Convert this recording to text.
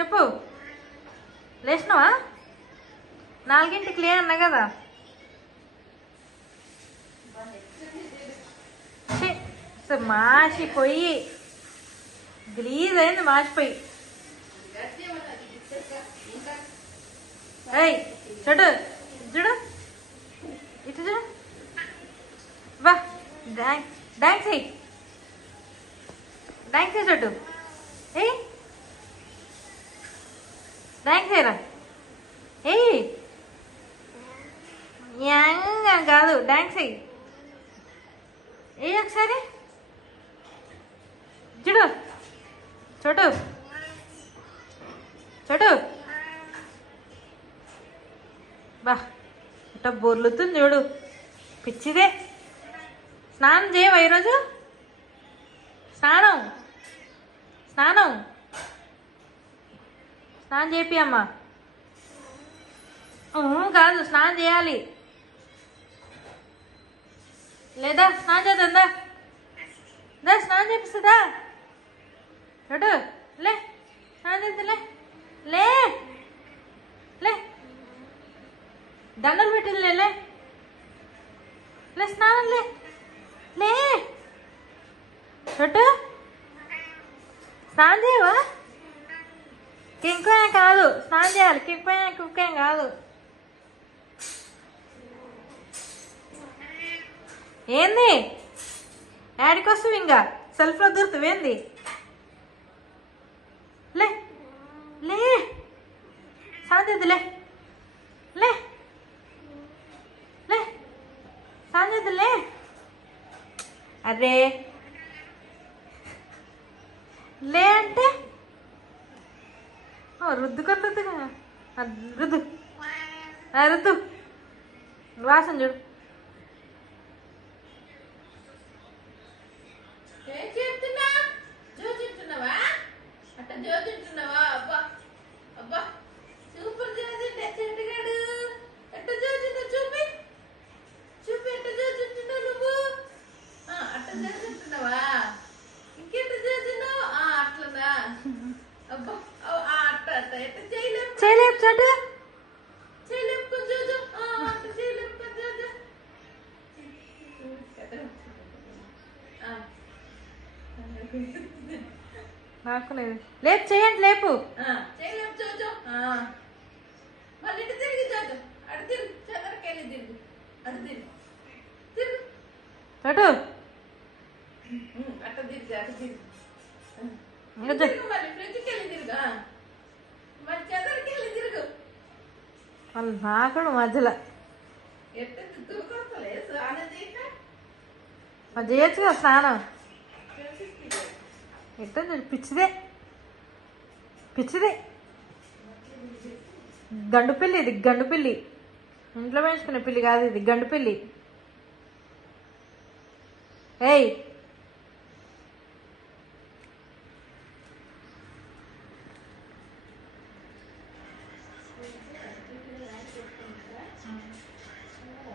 చెప్పు. లేచినావా? 4ంటికి లే అన్నా కదా. మాసిపోయి గ్లీజ్ అయింది, మాసిపోయి. ఏయ్ చూడు చూడు, ఇటు చూడు. వా డాన్స్ అయ్యి, డాన్స్ అయ్యి చూడు. ఏయ్ డాన్స్ అయ్యరా. ఏయ్ యాంగా కాదు, డాన్స్ అయ్యి. ఏ ఒకసారి చూడు చోటు చోటు. బా ఇట్ట బొర్లుతుంది చూడు, పిచ్చిదే. స్నానం చేయవా ఈరోజు? స్నానం స్నానం స్నానం చేపి అమ్మా. కాదు, స్నానం చేయాలి. లేదా స్నానం చేద్దా? దా స్నానం చేపిస్తుందా? చూడు లే, స్నానం చేద్దా? లే లే, దండలు పెట్టింది. లే లే స్నానం లే లే. చూడు స్నానం చేయవా? కింకోయం కాదు, స్నానం చేయాలి. కింకోయం కాదు. ఏంది యాడికి వస్తావు? ఇంకా సెల్ఫ్లో దొరుకుతావు ఏంది? లే లే సాంజేది, లే లే లే సాంజేది, లే. అరే లే అంటే రుద్దుకొస్తుంది కదా. రుద్దు రుద్దు, వాసన చూడు. చేయలేపు చోటు, నాకు లేదు. లేపు, చేయండి, లేపు. చోటు వాళ్ళు నాకుడు మధ్యలో చేయొచ్చు కదా స్నానం. ఎట్ట పిచ్చిదే, పిచ్చిదే. గండు పిల్లి ఇది, గండు పిల్లి. ఇంట్లో పెంచుకునే పిల్లి కాదు ఇది, గండు పిల్లి. ఏయ్